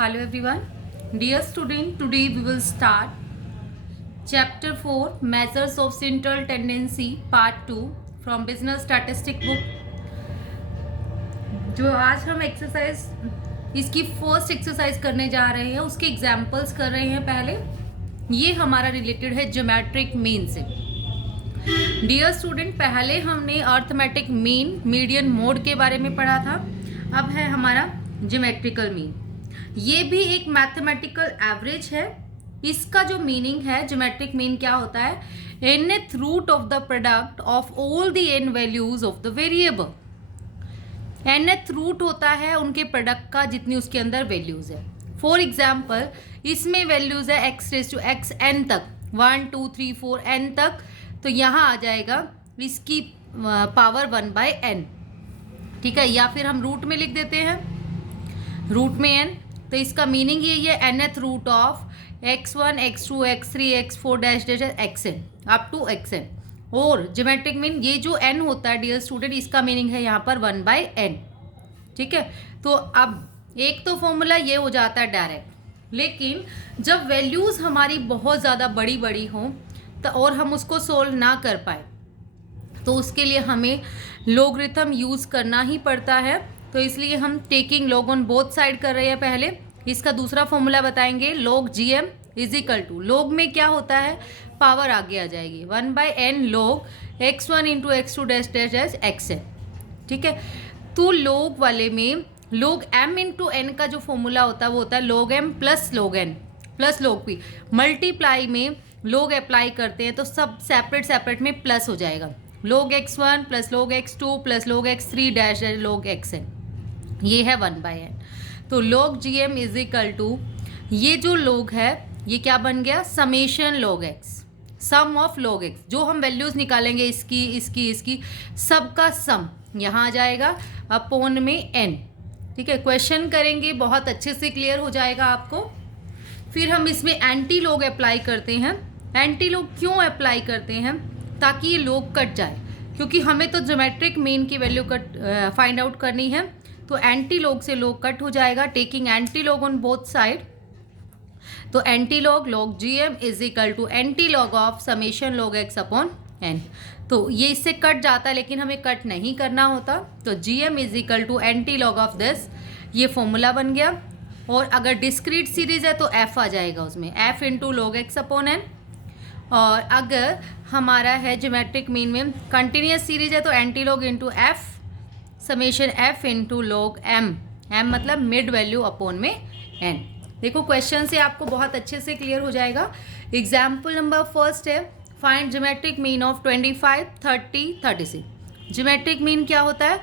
Hello everyone. Dear student, today we will start chapter 4 Measures of Central Tendency part 2 from Business Statistic book. जो आज हम exercise इसकी first exercise करने जा रहे हैं उसके एग्जाम्पल्स कर रहे हैं। पहले ये हमारा रिलेटेड है ज्योमेट्रिक मीन से। डियर स्टूडेंट, पहले हमने अर्थमेटिक मीन, मीडियन, मोड के बारे में पढ़ा था। अब है हमारा ज्योमेट्रिकल मीन। ये भी एक मैथमेटिकल एवरेज है। इसका जो मीनिंग है, ज्योमेट्रिक मीन क्या होता है? nth root of the product of all the n values of the variable. nth root होता है उनके प्रोडक्ट का जितनी उसके अंदर वैल्यूज है। फॉर एग्जाम्पल, इसमें वैल्यूज है x raise to x n तक, 1 2 3 4 n तक, तो यहाँ आ जाएगा इसकी पावर 1/n। ठीक है, या फिर हम रूट में लिख देते हैं, रूट में n, तो इसका मीनिंग यही है nth root of x1 x2 x3 x4 dash dash xn up to xn। और ज्योमेट्रिक मीन ये जो n होता है डियर स्टूडेंट, इसका मीनिंग है यहाँ पर 1/n। ठीक है, तो अब एक तो फॉर्मूला ये हो जाता है डायरेक्ट, लेकिन जब वैल्यूज़ हमारी बहुत ज़्यादा बड़ी बड़ी हों तो और हम उसको सोल्व ना कर पाए तो उसके लिए हमें लॉगरिथम यूज़ करना ही पड़ता है। तो इसलिए हम taking log on both side कर रहे हैं। पहले इसका दूसरा फॉर्मूला बताएंगे, log gm is equal to, log में क्या होता है, पावर आगे आ जाएगी, 1/n log x1 into x2 dash dash dash xn। ठीक है, तो log वाले में log m इंटू n का जो फॉर्मूला होता है वो होता है log m plus log n plus log p। Multiply में log अप्लाई करते हैं तो सब सेपरेट सेपरेट में प्लस हो जाएगा, log x1 plus log x2 plus log x3 dash dash log xn। ये है 1/n। तो log gm is equal to, ये जो log है ये क्या बन गया, summation log x, sum of log x। जो हम वैल्यूज़ निकालेंगे इसकी इसकी इसकी सबका सम यहाँ आ जाएगा अपॉन में n। ठीक है, क्वेश्चन करेंगे बहुत अच्छे से क्लियर हो जाएगा आपको। फिर हम इसमें एंटी log अप्लाई करते हैं। एंटी log क्यों अप्लाई करते हैं? ताकि ये log कट जाए, क्योंकि हमें तो ज्योमेट्रिक मीन की वैल्यू कट फाइंड आउट करनी है। तो एंटी लॉग से लॉग कट हो जाएगा, taking anti log on both side. तो anti log log gm is equal to anti log of summation log x upon n। तो ये इससे कट जाता है लेकिन हमें कट नहीं करना होता, तो gm is equal to anti log of this, ये फॉर्मूला बन गया। और अगर डिस्क्रीट सीरीज है तो f आ जाएगा उसमें, f into log x upon n। और अगर हमारा है ज्योमेट्रिक मीन में कंटिन्यूस सीरीज है तो anti log into f summation f into log m, m मतलब मिड वैल्यू अपॉन में n। देखो क्वेश्चन से आपको बहुत अच्छे से क्लियर हो जाएगा। एग्जाम्पल नंबर फर्स्ट है, find geometric mean of 25 30 36। Geometric mean क्या होता है,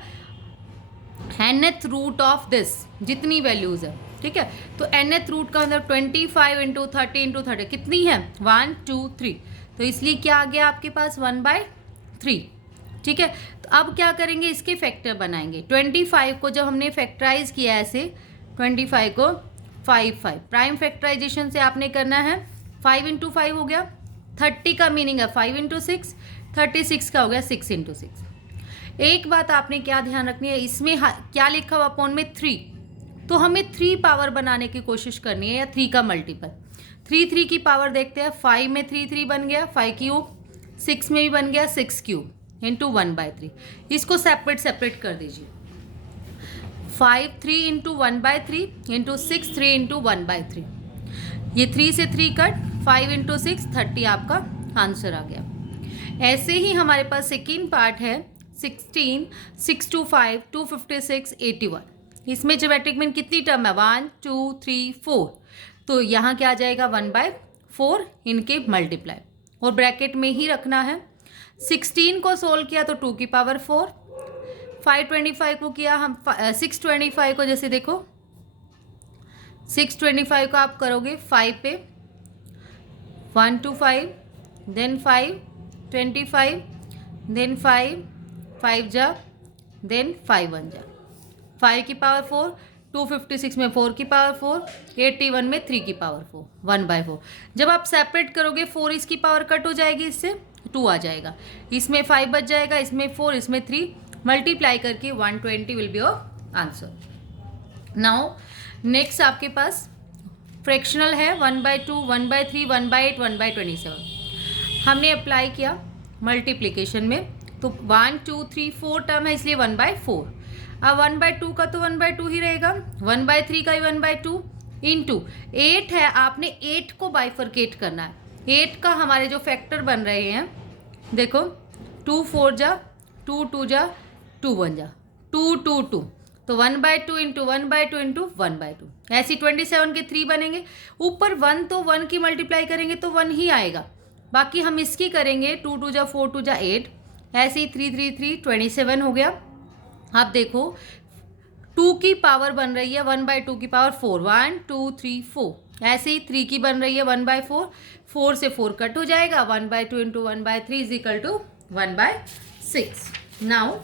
nth रूट ऑफ दिस, जितनी वैल्यूज है। ठीक है, तो nth रूट का मतलब 25 इंटू 30 इंटू 30 कितनी है, 1 2 3, तो इसलिए क्या आ गया आपके पास 1/3। ठीक है, तो अब क्या करेंगे, इसके फैक्टर बनाएंगे। 25 को जब हमने फैक्टराइज किया ऐसे, 25 को 5 प्राइम फैक्टराइजेशन से आपने करना है, 5 इंटू 5 हो गया। 30 का मीनिंग है 5 इंटू 6, 36 का हो गया 6 इंटू 6। एक बात आपने क्या ध्यान रखनी है, इसमें क्या लिखा हुआ अपॉन में 3, तो हमें 3 पावर बनाने की कोशिश करनी है, या 3 का मल्टीपल। 3 की पावर देखते हैं, 5 में 3 बन गया 5 क्यूब, 6 में भी बन गया 6 क्यूब इंटू 1/3। इसको सेपरेट सेपरेट कर दीजिए, 5 3 इंटू 1/3 इंटू 6 3 इंटू 1/3। ये 3 से 3 कट, 5 इंटू 6 30 आपका आंसर आ गया। ऐसे ही हमारे पास सेकेंड पार्ट है 16 6 2 5 256 81। इसमें ज्योमेट्रिक मीन कितनी टर्म है, 1 2 3 4, तो यहाँ क्या आ जाएगा 1/4 इनके मल्टीप्लाई, और ब्रैकेट में ही रखना है। 16 को सोल्व किया तो 2 की पावर 4, 525 को किया हम 625 को, जैसे देखो 625 को आप करोगे 5 पे, 1 2 5 देन 5 25 देन 5 5 जा देन 5 1 जा, 5 की पावर 4, 256 में 4 की पावर 4, 81 में 3 की पावर 4, 1/4। जब आप सेपरेट करोगे 4 इसकी पावर कट हो जाएगी, इससे 2 आ जाएगा, इसमें 5 बच जाएगा, इसमें 4 इसमें 3, मल्टीप्लाई करके 120 will be your answer. Now next आपके पास फ्रैक्शनल है 1/2, 1/3, 1/8, 1/27। हमने अप्लाई किया मल्टीप्लिकेशन में, तो 1, 2, 3, 4 टर्म है इसलिए 1/4। अब 1/2 का तो 1/2 ही रहेगा, 1/3 का भी 1/2 इंटू 8 है। आपने 8 को बाइफरकेट करना है। 8 का हमारे जो फैक्टर बन रहे हैं, देखो 2 4 जा, 2 2 जा, 2 1 जा, 2 2 2, तो 1/2 इंटू 1/2 इंटू 1/2। ऐसी 27 के 3 बनेंगे। ऊपर 1 तो 1 की मल्टीप्लाई करेंगे तो 1 ही आएगा। बाकी हम इसकी करेंगे 2 2 जा 4 2 जा 8, ऐसे ही 3 3 3 27 हो गया। आप देखो 2 की पावर बन रही है 1/2 की पावर 4, 1 2 3 4। ऐसे ही 3 की बन रही है 1/4, 4 से 4 कट हो जाएगा, 1/2 into 1/3 is equal to 1/6। Now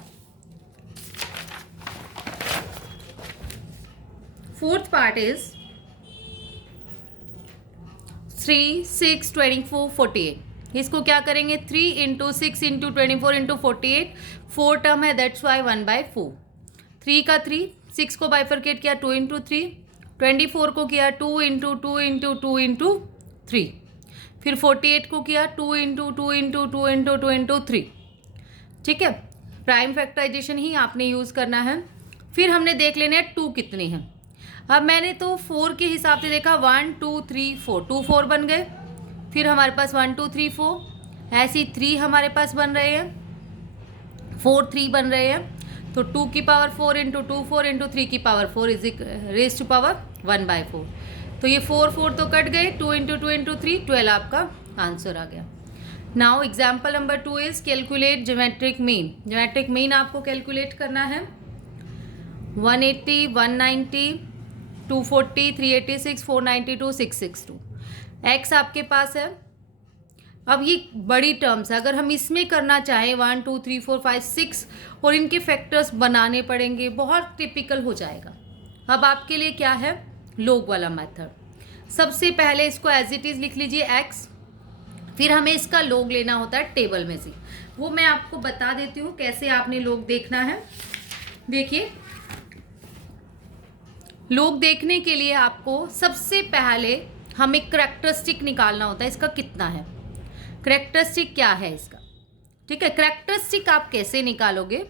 fourth part is 3 6 24 48। इसको क्या करेंगे 3 इंटू 6 इंटू 24 इंटू 48, 4 टर्म है दैट्स वाई 1/4। 3 का 3, 6 को बाइफरकेट किया 2 इंटू 3, 24 को किया 2 इंटू 2 इंटू 2 इंटू 3, फिर 48 को किया 2 इंटू 2 इंटू 2 इंटू 2 इंटू 3। ठीक है, प्राइम फैक्टराइजेशन ही आपने यूज़ करना है। फिर हमने देख लेना है 2 कितने हैं। अब मैंने तो 4 के हिसाब से देखा 1 2 3 4, 2 4 बन गए। फिर हमारे पास 1 2 3 4, ऐसी 3 हमारे पास बन रहे हैं, 4 3 बन रहे हैं। तो 2 की पावर 4 इंटू 2 4 इंटू 3 की power 4 is raise to power 1/4। तो ये 4 4 तो कट गए, 2 इंटू 2 इंटू 3 12 आपका आंसर आ गया। Now example number 2 is calculate geometric mean. Geometric mean आपको कैलकुलेट करना है। 180 190 240 386 492 662। एक्स आपके पास है। अब ये बड़ी टर्म्स है, अगर हम इसमें करना चाहें 1 2 3 4 5 6 और इनके फैक्टर्स बनाने पड़ेंगे, बहुत टिपिकल हो जाएगा। अब आपके लिए क्या है, लोग वाला मेथड। सबसे पहले इसको एज इट इज़ लिख लीजिए एक्स, फिर हमें इसका लोग लेना होता है टेबल में से। वो मैं आपको बता देती हूँ कैसे आपने लोग देखना है। देखिए, लोग देखने के लिए आपको सबसे पहले हमें करैक्टरिस्टिक निकालना होता है, इसका कितना है, करैक्टरिस्टिक क्या है इसका। ठीक है, करैक्टरिस्टिक आप कैसे निकालोगे।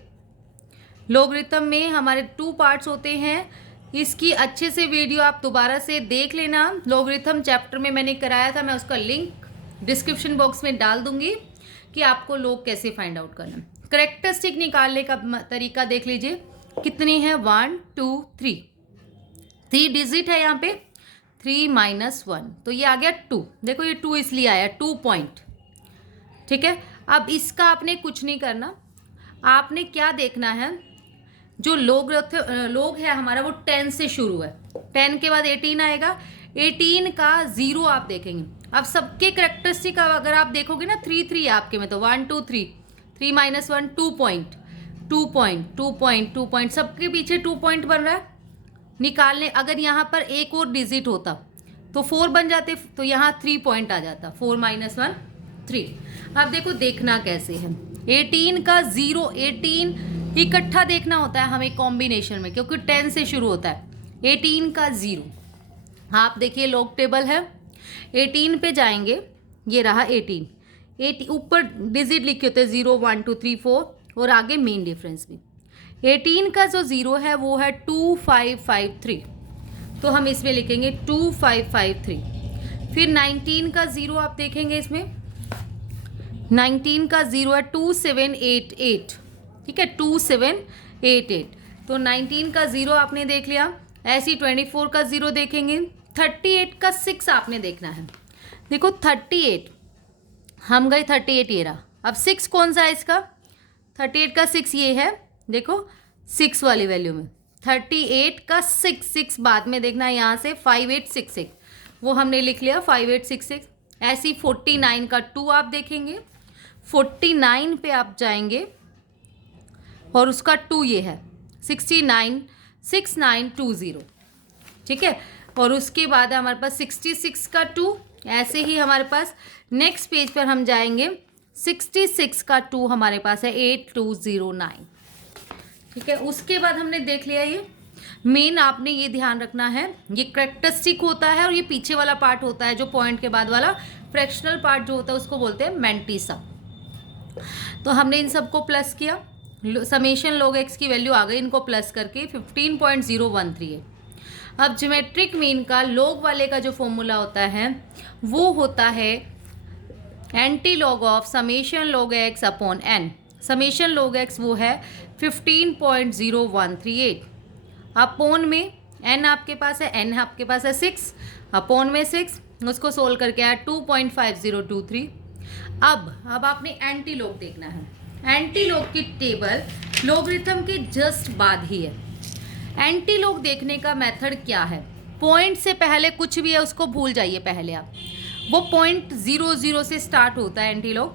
लोगरिथम में हमारे 2 पार्ट्स होते हैं। इसकी अच्छे से वीडियो आप दोबारा से देख लेना। लोगरिथम चैप्टर में मैंने कराया था, मैं उसका लिंक डिस्क्रिप्शन बॉक्स में डाल दूंगी कि आपको लोग कैसे फाइंड आउट करना। करैक्टरिस्टिक निकालने का तरीका देख लीजिए, कितनी है 1 2 3, 3 डिजिट है यहाँ पे, 3 - 1 तो ये आ गया 2। देखो ये 2 इसलिए आया 2 पॉइंट। ठीक है, अब इसका आपने कुछ नहीं करना, आपने क्या देखना है, जो लोग है हमारा वो 10 से शुरू है, 10 के बाद 18 आएगा, 18 का 0 आप देखेंगे। अब सबके करैक्टरिस्टिक अगर आप देखोगे ना 3 3 आपके में, तो 1 2 3, 3 - 1 2 पॉइंट, 2 पॉइंट 2 पॉइंट 2 पॉइंट, सबके पीछे 2 पॉइंट बन रहा है। निकालने अगर यहाँ पर एक और डिजिट होता तो 4 बन जाते, तो यहाँ 3 पॉइंट आ जाता, 4 - 1 3। अब देखो देखना कैसे है, 18 का 0, 18 इकट्ठा देखना होता है हमें कॉम्बिनेशन में, क्योंकि 10 से शुरू होता है। 18 का 0, आप देखिए लॉग टेबल है, 18 पे जाएंगे, ये रहा 18, ऊपर डिजिट लिखे होते हैं 0 1 2 3 4 और आगे मेन डिफरेंस भी। 18 का जो 0 है वो है 2553, तो हम इसमें लिखेंगे 2553। फिर 19 का 0 आप देखेंगे, इसमें 19 का 0 है 2788। ठीक है, 2788, तो 19 का 0 आपने देख लिया। ऐसी 24 का 0 देखेंगे, 38 का 6 आपने देखना है। देखो 38 हम गए, 38 ये रहा। अब 6 कौन सा है इसका, 38 का 6 ये है, देखो 6 वाली वैल्यू में 38 का 6 बाद में देखना है, यहाँ से 5866 वो हमने लिख लिया 5866। ऐसी 49 का 2 आप देखेंगे, 49 पे आप जाएंगे और उसका 2 ये है 69 ठीक है। और उसके बाद हमारे पास 66 का 2, ऐसे ही हमारे पास नेक्स्ट पेज पर हम जाएंगे, 66 का 2 हमारे पास है 8209। ठीक है, उसके बाद हमने देख लिया ये मेन आपने ये ध्यान रखना है, ये कैरेक्टरिस्टिक होता है और ये पीछे वाला पार्ट होता है जो पॉइंट के बाद वाला फ्रैक्शनल पार्ट जो होता है उसको बोलते हैं मैंटिसा। तो हमने इन सबको प्लस किया, समेशन log x की वैल्यू आ गई, इनको प्लस करके 15.013 है। अब ज्योमेट्रिक मीन का log वाले का जो फॉर्मूला होता है वो होता है anti log of summation log x upon n। Summation log x वो है 15.0138, अपॉन में n आपके पास है, n आपके पास है 6, अपॉन में 6, उसको सोल्व करके आया 2.5023। अब आपने एंटी लॉग देखना है। एंटी लॉग की टेबल लॉगरिथम के जस्ट बाद ही है। एंटी लॉग देखने का मेथड क्या है, पॉइंट से पहले कुछ भी है उसको भूल जाइए, पहले आप वो 0.00 से स्टार्ट होता है एंटी लॉग।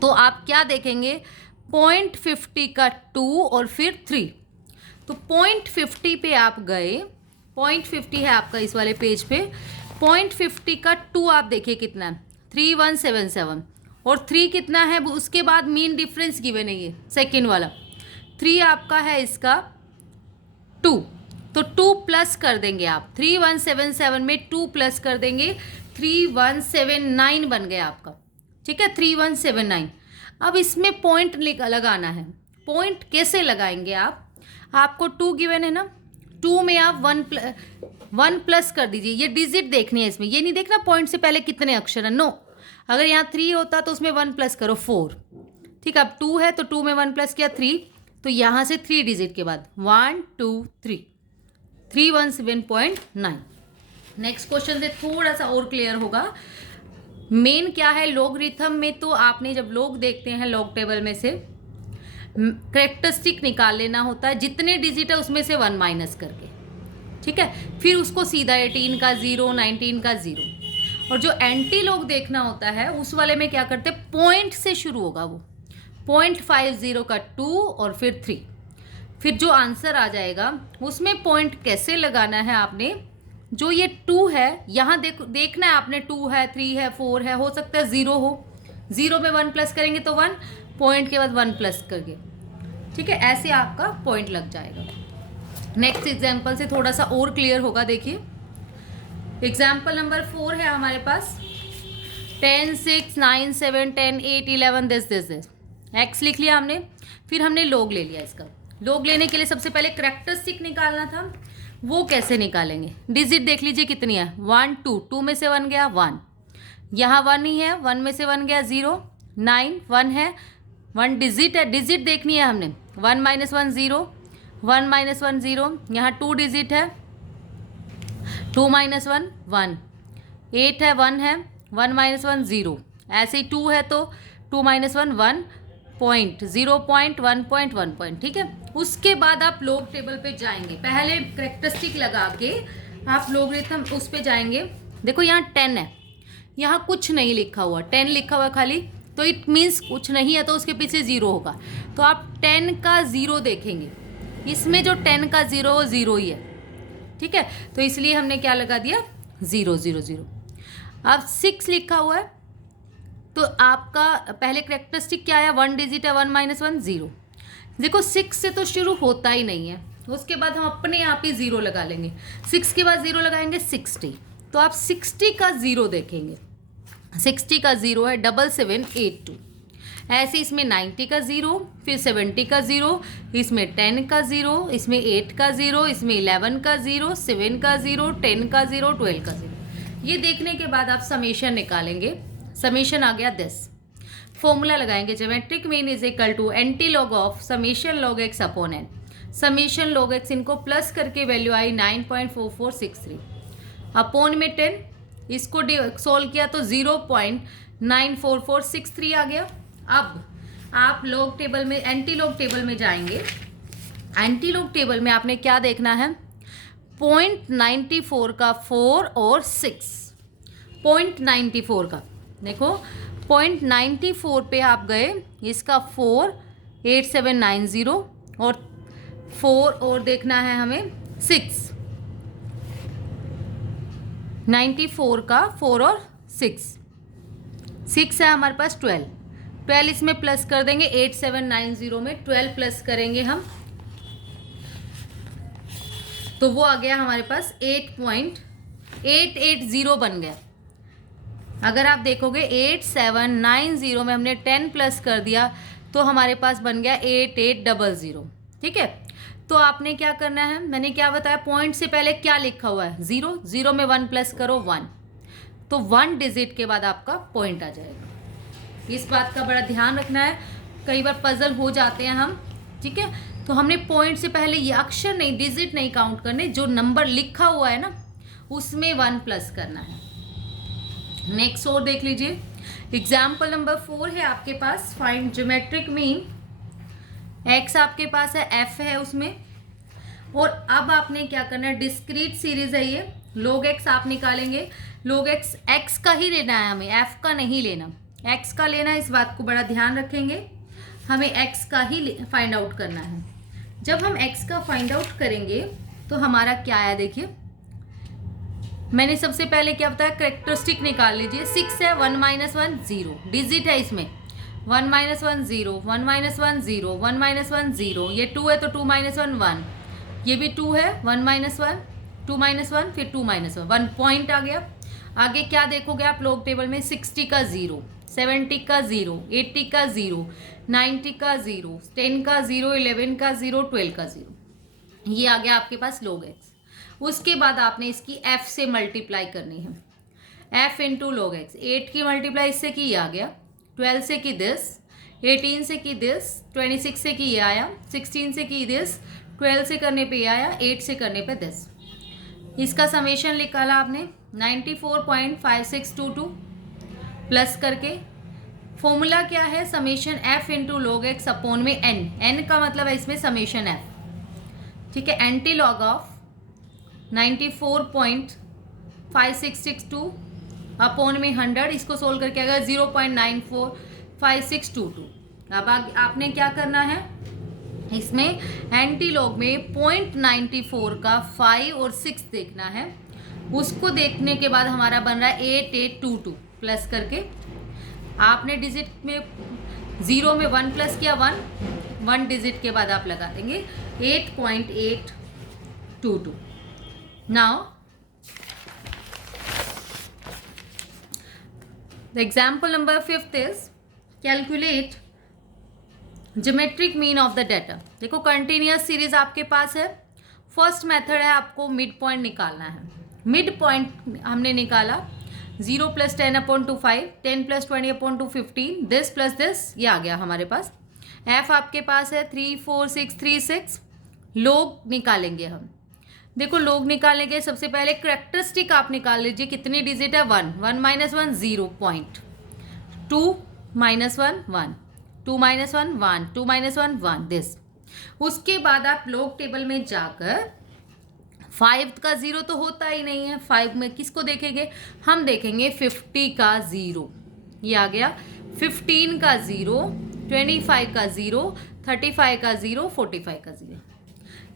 तो आप क्या देखेंगे, 0.50 का 2 और फिर 3। तो 0.50 पे आप गए, 0.50 है आपका इस वाले पेज पे, 0.50 का 2 आप देखिए कितना है 3177, और 3 कितना है, उसके बाद मीन डिफरेंस गिवन है ये सेकेंड वाला 3 आपका है इसका 2, तो 2 प्लस कर देंगे आप, 3177 में 2 प्लस कर देंगे, 3179 बन गया आपका, ठीक है 3179। अब इसमें पॉइंट लगाना है। पॉइंट कैसे लगाएंगे आप, आपको 2 गिवन है ना, 2 में आप 1 प्लस कर दीजिए। ये डिजिट देखनी है इसमें, ये नहीं देखना पॉइंट से पहले कितने अक्षर है, नो। अगर यहाँ 3 होता तो उसमें 1 प्लस करो 4, ठीक है। अब 2 है तो 2 में 1 प्लस किया 3, तो यहाँ से 3 डिजिट के बाद 1 2 3, 317.9। नेक्स्ट क्वेश्चन से थोड़ा सा और क्लियर होगा। मेन क्या है लॉगरिथम में, तो आपने जब लॉग देखते हैं लॉग टेबल में से कैरेक्टरिस्टिक निकाल लेना होता है, जितने डिजिट है उसमें से 1 माइनस करके, ठीक है। फिर उसको सीधा 18 का 0, 19 का 0। और जो एंटी लॉग देखना होता है उस वाले में क्या करते हैं, पॉइंट से शुरू होगा वो, 0.50 का 2 और फिर 3। फिर जो आंसर आ जाएगा उसमें पॉइंट कैसे लगाना है आपने, जो ये 2 है यहाँ देखना है आपने, 2 है 3 है 4 है, हो सकता है 0 हो, 0 में 1 प्लस करेंगे तो 1, पॉइंट के बाद 1 प्लस करके, ठीक है, ऐसे आपका पॉइंट लग जाएगा। नेक्स्ट एग्जाम्पल से थोड़ा सा और क्लियर होगा। देखिए एग्जाम्पल नंबर 4 है हमारे पास, 10 6 9 7 10 8 11 दिस एक्स लिख लिया हमने। फिर हमने लॉग ले लिया। इसका लॉग लेने के लिए सबसे पहले कैरेक्टरिस्टिक निकालना था, वो कैसे निकालेंगे, डिजिट देख लीजिए कितनी है, 1 2, 2 में से 1 गया 1, यहाँ 1 ही है, 1 में से 1 गया 0, 9 1 है, 1 डिजिट है, डिजिट देखनी है हमने, 1 माइनस 1 0, 1 माइनस 1 0, यहाँ 2 डिजिट है, 2 माइनस 1 1, 8 है 1 है, 1 माइनस 1 0, ऐसे ही 2 है तो 2 minus 1 1 point, 0 point 1 point 1 point, ठीक है। उसके बाद आप लॉग टेबल पे जाएंगे, पहले कैरेक्टरिस्टिक लगा के आप लॉगरिथम उस पे जाएंगे। देखो यहाँ 10 है, यहाँ कुछ नहीं लिखा हुआ, 10 लिखा हुआ खाली, तो इट मीन्स कुछ नहीं है, तो उसके पीछे 0 होगा। तो आप 10 का 0 देखेंगे, इसमें जो 10 का 0 वो 0 ही है, ठीक है। तो इसलिए हमने क्या लगा दिया 0 0 0। अब 6 लिखा हुआ है, तो आपका पहले कैरेक्टरिस्टिक क्या है, 1 डिजिट है, 1 माइनस 1 0। देखो 6 से तो शुरू होता ही नहीं है, उसके बाद हम अपने आप ही 0 लगा लेंगे, 6 के बाद 0 लगाएंगे 60, तो आप 60 का 0 देखेंगे, 60 का 0 है 7782। ऐसे इसमें 90 का 0, फिर 70 का 0, इसमें 10 का 0, इसमें 8 का 0, इसमें 11 का 0, 7 का 0, 10 का 0, 12 का 0। ये देखने के बाद आप समेशन निकालेंगे, समेशन आ गया 10। फॉर्मूला लगाएंगे, geometric mean is equal to anti log of summation log x upon n. Summation log x, इनको प्लस करके वैल्यू आई 9.4463, अपॉन में 10, इसको सोल्व किया तो 0.94463 आ गया। अब आप लॉग टेबल में, एंटी लॉग टेबल में जाएंगे। एंटी लॉग टेबल में आपने क्या देखना है, 0.94 का 4 और 6, 0.94 का देखो, 0.94 पे आप गए, इसका 4 8790 और 4 और देखना है हमें 6, 94 का 4 और 6 है हमारे पास 12 इसमें प्लस कर देंगे, 8790 में 12 प्लस करेंगे हम, तो वो आ गया हमारे पास 8.880 बन गया। अगर आप देखोगे 8790 में हमने 10 प्लस कर दिया तो हमारे पास बन गया 8800। ठीक है, तो आपने क्या करना है, मैंने क्या बताया, पॉइंट से पहले क्या लिखा हुआ है, 0, 0 में 1 प्लस करो 1, तो 1 डिजिट के बाद आपका पॉइंट आ जाएगा। इस बात का बड़ा ध्यान रखना है, कई बार पजल हो जाते हैं हम। ठीक है, तो हमने पॉइंट से पहले ये अक्षर नहीं, डिजिट नहीं काउंट करने, जो नंबर लिखा हुआ है ना उसमें 1 प्लस करना है। नेक्स्ट और देख लीजिए, एग्जाम्पल नंबर 4 है आपके पास, फाइंड ज्योमेट्रिक मीन। एक्स आपके पास है, एफ है उसमें, और अब आपने क्या करना है, डिस्क्रीट सीरीज है ये, log x आप निकालेंगे, log x x का ही लेना है हमें, f का नहीं लेना, x का लेना है, इस बात को बड़ा ध्यान रखेंगे, हमें x का ही फाइंड आउट करना है। जब हम x का फाइंड आउट करेंगे तो हमारा क्या आया, देखिए मैंने सबसे पहले क्या बताया, करेक्टरिस्टिक निकाल लीजिए। 6 है, 1 - 1 0 डिजिट है इसमें, 1 - 1 0, 1 - 1 0, 1 - 1 0, ये 2 है तो 2 - 1 1, ये भी 2 है, 1 - 1 2 - 1 फिर 2 - 1 पॉइंट आ गया। आगे क्या देखोगे आप लोग टेबल में, 60 का 0, 70 का 0, 80 का 0, 90 का 0, 10 का 0, 11 का 0, 12 का 0, ये आ गया आपके पास log x। उसके बाद आपने इसकी f से मल्टीप्लाई करनी है, f इंटू log x, 8 की मल्टीप्लाई इससे की, ये आ गया, 12 से की दिस, 18 से की दिस, 26 से की ये आया, 16 से की दिस, 12 से करने पे ये आया, 8 से करने पे दिस। इसका समेशन निकाला आपने 94.5622 प्लस करके, फॉर्मूला क्या है, summation f into log x upon में n, n का मतलब है इसमें समेशन f। ठीक है, एंटी लॉग ऑफ 94.5662 अपॉन में 100, इसको सोल्व करके आएगा 0.945622। अब आपने क्या करना है, इसमें एंटी लॉग में 0.94 का 5 और 6 देखना है, उसको देखने के बाद हमारा बन रहा है 8822 प्लस करके, आपने डिजिट में 0 में 1 प्लस किया 1 डिजिट के बाद आप लगा देंगे 8.822। Now, the example number 5 is calculate geometric mean of the data। देखो कंटिन्यूअस सीरीज आपके पास है, फर्स्ट मेथड है आपको मिड पॉइंट निकालना है। मिड पॉइंट हमने निकाला 0 + 10/2 5, 10 + 20/2 15, दिस प्लस दिस, ये आ गया हमारे पास। एफ आपके पास है 3 4 6 3 6। लोग निकालेंगे हम, देखो लोग निकालेंगे, सबसे पहले करेक्टरिस्टिक आप निकाल लीजिए, कितनी डिजिट है, 1, 1 - 1 0 पॉइंट, 2 - 1 1, 2 - 1 1, 2 - 1 1 दिस। उसके बाद आप लोग टेबल में जाकर 5 का 0 तो होता ही नहीं है, 5 में किसको देखेंगे, हम देखेंगे 50 का 0, ये आ गया, 15 का 0, 25 का 0, 35 का 0, 45 का 0।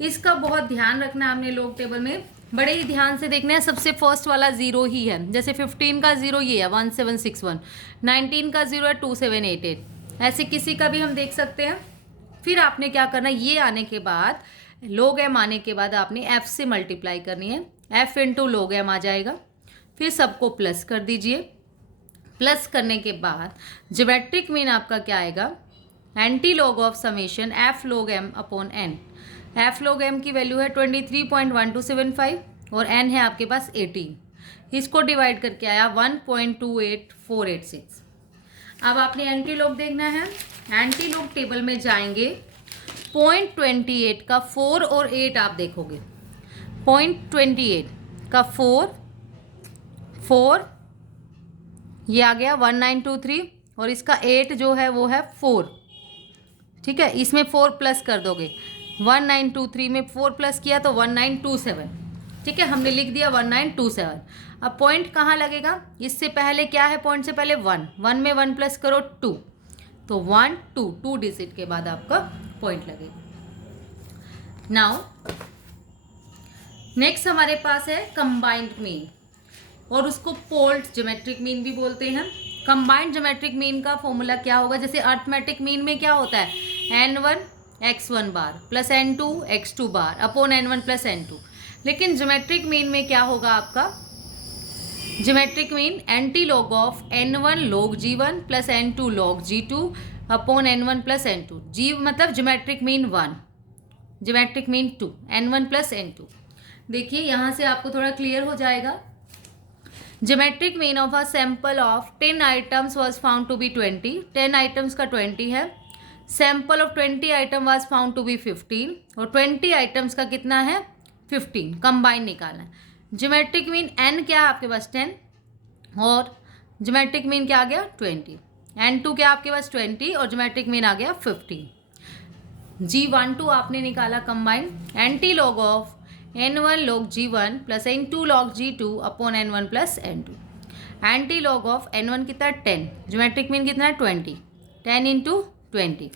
इसका बहुत ध्यान रखना है हमने लोग टेबल में, बड़े ही ध्यान से देखना है, सबसे फर्स्ट वाला 0 ही है, जैसे 15 का 0 ये है 1761, 19 का 0 है 2788, ऐसे किसी का भी हम देख सकते हैं। फिर आपने क्या करना है, ये आने के बाद log m आने के बाद आपने f से मल्टीप्लाई करनी है, f इंटू log m आ जाएगा, फिर सबको प्लस कर दीजिए। प्लस करने के बाद ज्योमेट्रिक मीन आपका क्या आएगा, anti log of summation f log m upon n। f log m की वैल्यू है 23.1275 और n है आपके पास 18, इसको डिवाइड करके आया 1.28486। अब आपने एंटी लॉग देखना है, एंटी लॉग टेबल में जाएंगे, 0.28 का 4 और 8 आप देखोगे, 0.28 का 4 ये आ गया 1923 और इसका 8 जो है वो है 4। ठीक है, इसमें 4 प्लस कर दोगे, 1923 में 4 प्लस किया तो 1927। ठीक है, हमने लिख दिया 1927। अब पॉइंट कहाँ लगेगा, इससे पहले क्या है, पॉइंट से पहले 1 में 1 प्लस करो 2, तो 1 2 डिजिट के बाद आपका पॉइंट लगेगा। नाउ नेक्स्ट हमारे पास है कंबाइंड मीन, और उसको पोल्ड ज्योमेट्रिक मीन भी बोलते हैं। कंबाइंड ज्योमेट्रिक मीन का फॉर्मूला क्या होगा, जैसे अर्थमेटिक मीन में क्या होता है, n1 x1 बार प्लस n2 x2 बार अपॉन n1 प्लस n2। लेकिन ज्योमेट्रिक मीन में क्या होगा आपका, geometric mean anti log of n1 log g1 plus n2 log g2 upon n1 plus n2। जी मतलब geometric mean 1, geometric mean 2, n1 plus n2। देखिए यहाँ से आपको थोड़ा क्लियर हो जाएगा। Geometric mean of a sample of 10 items was found to be 20, 10 items का 20 है। Sample of 20 item was found to be 15 और 20 आइटम्स का कितना है 15, कंबाइन निकालना है। ज्योमेट्रिक मीन n क्या है आपके पास 10 और ज्योमेट्रिक मीन क्या आ गया 20, n2 क्या आपके पास 20 और ज्योमेट्रिक मीन आ गया 15। G12 आपने निकाला combine, anti log of n1 log g1 plus n2 log g2 upon n1 plus n2। Anti log of n1 कितना 10, ज्योमेट्रिक मीन कितना है 20, 10 इंटू 20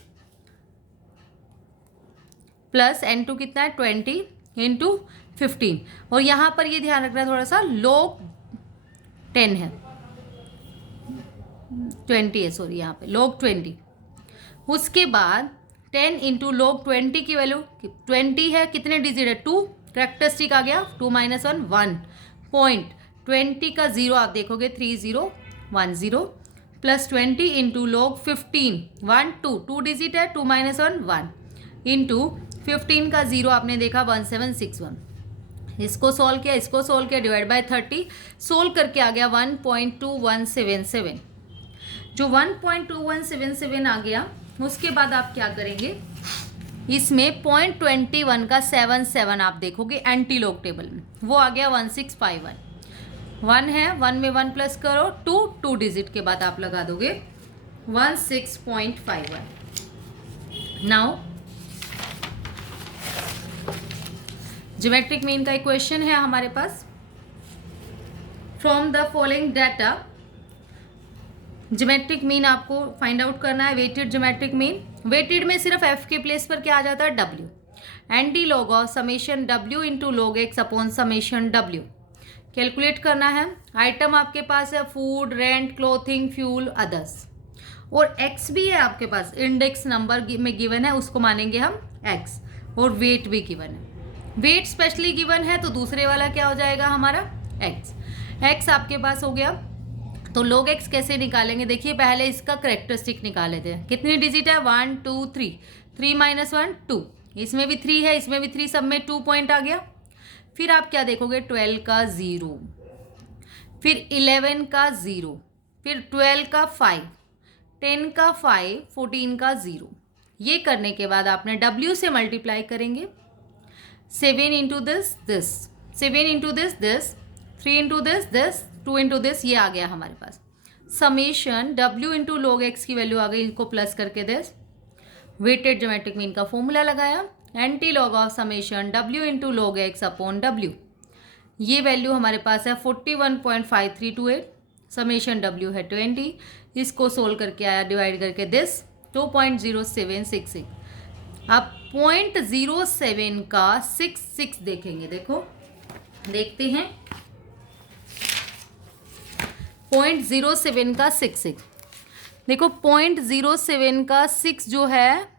प्लस n2 कितना है 20 इंटू 15। और यहाँ पर ये ध्यान रखना थोड़ा सा, log 10 है 20 है, सॉरी यहाँ पे log 20। उसके बाद 10 इंटू log 20 की वैल्यू 20 है, कितने डिजिट है 2, करेक्टरिस्टिक आ गया 2 माइनस 1 1 पॉइंट 20 का 0 आप देखोगे 3010 प्लस 20 इंटू log 15 1 2 डिजिट है 2 माइनस 1 1 इंटू 15 का 0 आपने देखा 1761। इसको सॉल्व किया, इसको सॉल्व किया, डिवाइड बाय 30, सोल्व करके आ गया 1.2177। जो 1.2177 आ गया उसके बाद आप क्या करेंगे, इसमें 0.21 का 77 आप देखोगे एंटी लॉग टेबल में, वो आ गया 1651। 1 है, 1 में 1 प्लस करो 2 डिजिट के बाद आप लगा दोगे 16.51। नाउ ज्योमेट्रिक मीन का इक्वेशन है हमारे पास, from the following data geometric mean आपको फाइंड आउट करना है। वेटेड ज्योमेट्रिक मीन, वेटेड में सिर्फ f के प्लेस पर क्या आ जाता है w, anti log of summation w into log x upon summation w calculate करना है। आइटम आपके पास है food, rent, clothing, fuel, others, और x भी है आपके पास, इंडेक्स नंबर में गिवन है उसको मानेंगे हम x, और वेट भी गिवन है। वेट स्पेशली गिवन है तो दूसरे वाला क्या हो जाएगा हमारा x आपके पास हो गया। तो log x कैसे निकालेंगे, देखिए पहले इसका करेक्टरिस्टिक निकाल लेते हैं। कितनी डिजिट है 1 2 3, 3 माइनस 1 2, इसमें भी 3 है, इसमें भी 3, सब में 2 पॉइंट आ गया। फिर आप क्या देखोगे 12 का 0, फिर 11 का 0, फिर 12 का 5, 10 का 5, 14 का 0। ये करने के बाद आपने w से मल्टीप्लाई करेंगे, 7 into this 7 into this 3 into this 2 into this, ये आ गया हमारे पास। Summation w into log x की वैल्यू आ गई, इनको प्लस करके दिस। वेटेड ज्योमेट्रिक मीन का फॉर्मूला लगाया, anti log of summation w into log x upon w, ये वैल्यू हमारे पास है 41.5328, समेशन w है 20, इसको सोल्व करके आया डिवाइड करके दिस 2.0766। अब 0.07 का 66 देखेंगे, देखो देखते हैं 0.07 का 66, देखो 0.07 का 6 जो है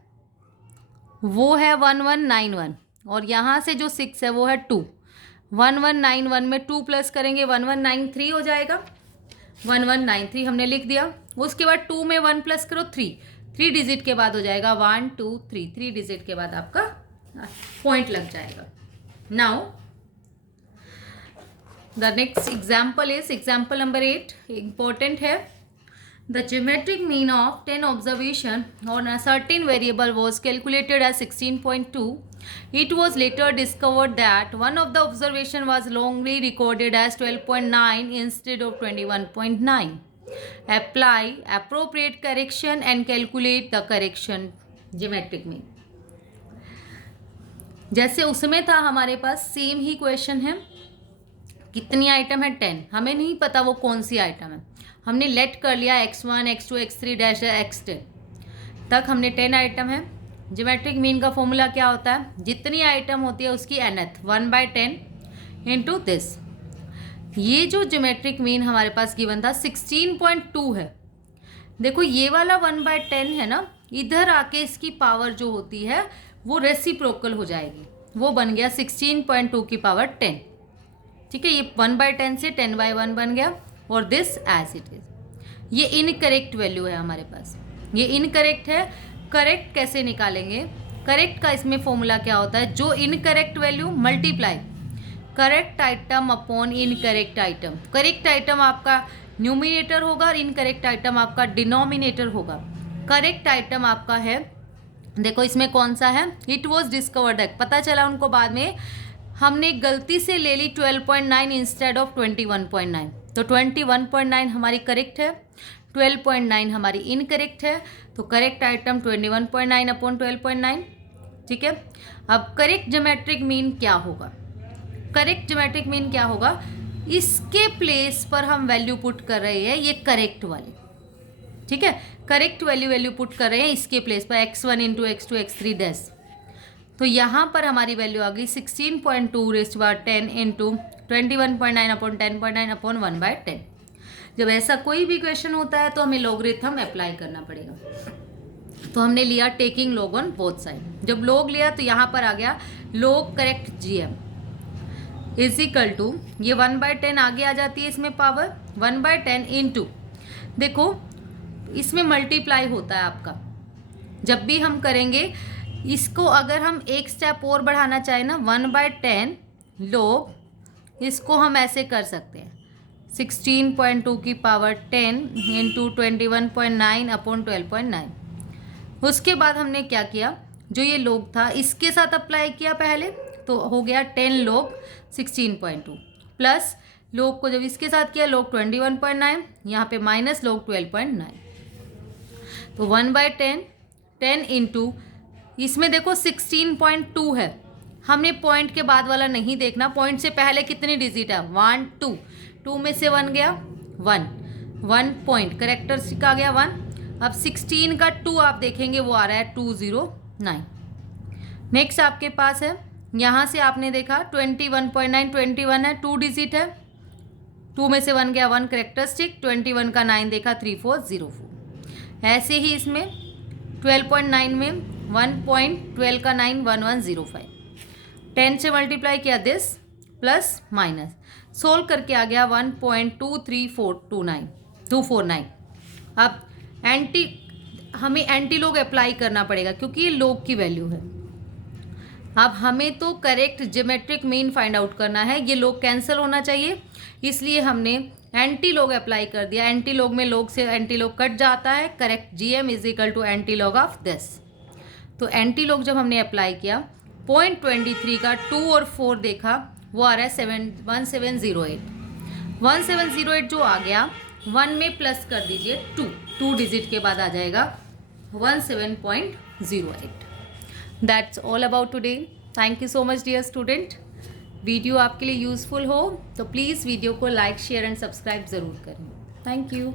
वो है 1191, और यहाँ से जो 6 है वो है 2, 1191 में 2 प्लस करेंगे 1193 हो जाएगा, 1193 हमने लिख दिया। उसके बाद 2 में 1 प्लस करो 3 डिजिट के बाद हो जाएगा 1 2 3 डिजिट के बाद आपका पॉइंट लग जाएगा। Now the next example is example number 8, important है। The geometric mean of 10 observation on a certain variable was calculated as 16.2. It was later discovered that one of the observation was wrongly recorded as 12.9 instead of 21.9. Apply appropriate correction and calculate the correction geometric mean. जैसे उसमें था हमारे पास same ही question है, कितनी item है 10, हमें नहीं पता वो कौन सी आइटम है, हमने लेट कर लिया x1 x2 x3 dash x10 तक हमने 10 आइटम है। ज्योमेट्रिक मीन का फॉर्मूला क्या होता है, जितनी आइटम होती है उसकी nth 1/10 इंटू दिस। ये जो ज्योमेट्रिक मीन हमारे पास गिवन था 16.2 है, देखो ये वाला 1/10 है ना, इधर आके इसकी पावर जो होती है वो रेसिप्रोकल हो जाएगी, वो बन गया 16.2 की पावर 10। ठीक है, ये 1/10 से 10/1 बन गया और दिस एज इट इज। ये इनकरेक्ट वैल्यू है हमारे पास, ये इनकरेक्ट है। करेक्ट कैसे निकालेंगे? करेक्ट का इसमें फॉर्मूला क्या होता है? जो incorrect value multiply correct item upon incorrect item. Correct item आपका न्यूमिनेटर होगा और इनकरेक्ट आइटम आपका डिनोमिनेटर होगा। करेक्ट आइटम आपका है, देखो इसमें कौन सा है, इट वॉज डिस्कवर्ड दैट, पता चला उनको बाद में हमने गलती से ले ली 12.9 इंस्टेड ऑफ 21.9, तो 21.9 हमारी करेक्ट है, 12.9 हमारी इनकरेक्ट है। तो करेक्ट आइटम 21.9 अपॉन 12.9। ठीक है, अब करेक्ट ज्योमेट्रिक मीन क्या होगा? करेक्ट ज्योमेट्रिक मीन क्या होगा? इसके प्लेस पर हम वैल्यू पुट कर रहे हैं, ये करेक्ट वाली। ठीक है, करेक्ट वैल्यू पुट कर रहे हैं इसके प्लेस पर, x1 into x2 x3 dash. तो यहाँ पर हमारी वैल्यू आ गई 16.2 raised to power 10 into 21.9 upon 10.9 upon 1/10। जब ऐसा कोई भी क्वेश्चन होता है तो हमें लॉगरिथम अप्लाई करना पड़ेगा। तो हमने लिया taking log on both side. जब लॉग लिया तो यहाँ पर आ गया log correct GM is equal to, ये 1/10 आगे आ जाती है इसमें पावर, 1/10 इंटू, देखो इसमें मल्टीप्लाई होता है आपका। जब भी हम करेंगे इसको, अगर हम एक स्टेप और बढ़ाना चाहें ना, 1/10 लॉग, इसको हम ऐसे कर सकते हैं 16.2 की पावर 10 इंटू 21.9 अपॉन 12.9। उसके बाद हमने क्या किया, जो ये लॉग था इसके साथ अप्लाई किया पहले, तो हो गया 10 लॉग 16.2 प्लस लॉग को जब इसके साथ किया लॉग 21.9, यहाँ पे माइनस लॉग 12.9। तो 1/10 10 इंटू, इसमें देखो 16.2 है, हमने पॉइंट के बाद वाला नहीं देखना, पॉइंट से पहले कितनी डिजिट है 1 2, 2 में से 1 गया 1 पॉइंट, करेक्टर का गया 1। अब 16 का 2 आप देखेंगे वो आ रहा है 209। नेक्स्ट आपके पास है, यहाँ से आपने देखा 21.9, 21 है, 2 डिजिट है, 2 में से 1 गया 1 करेक्टरिस्टिक, 21 का 9 देखा 3404। ऐसे ही इसमें 12.9 में 1.12 का 9 1105, 10 से मल्टीप्लाई किया दिस प्लस माइनस, सोल्व करके आ गया 1.23429। अब हमें एंटी लॉग अप्लाई करना पड़ेगा क्योंकि ये लॉग की वैल्यू है। अब हमें तो correct geometric mean find out करना है, ये लॉग कैंसिल होना चाहिए, इसलिए हमने एंटी लॉग अप्लाई कर दिया। एंटी लॉग में लॉग से एंटी लॉग कट जाता है, correct GM is equal to anti log of this. तो एंटी लॉग जब हमने अप्लाई किया 0.23 का 2 और 4 देखा, वो आ रहा है 1708। 1708 जो आ गया 1 में प्लस कर दीजिए 2 डिजिट के बाद आ जाएगा 17.08। That's all about today. Thank you so much dear student. Video आपके लिए यूज़फुल हो तो प्लीज़ वीडियो को लाइक शेयर एंड सब्सक्राइब ज़रूर करें। Thank you.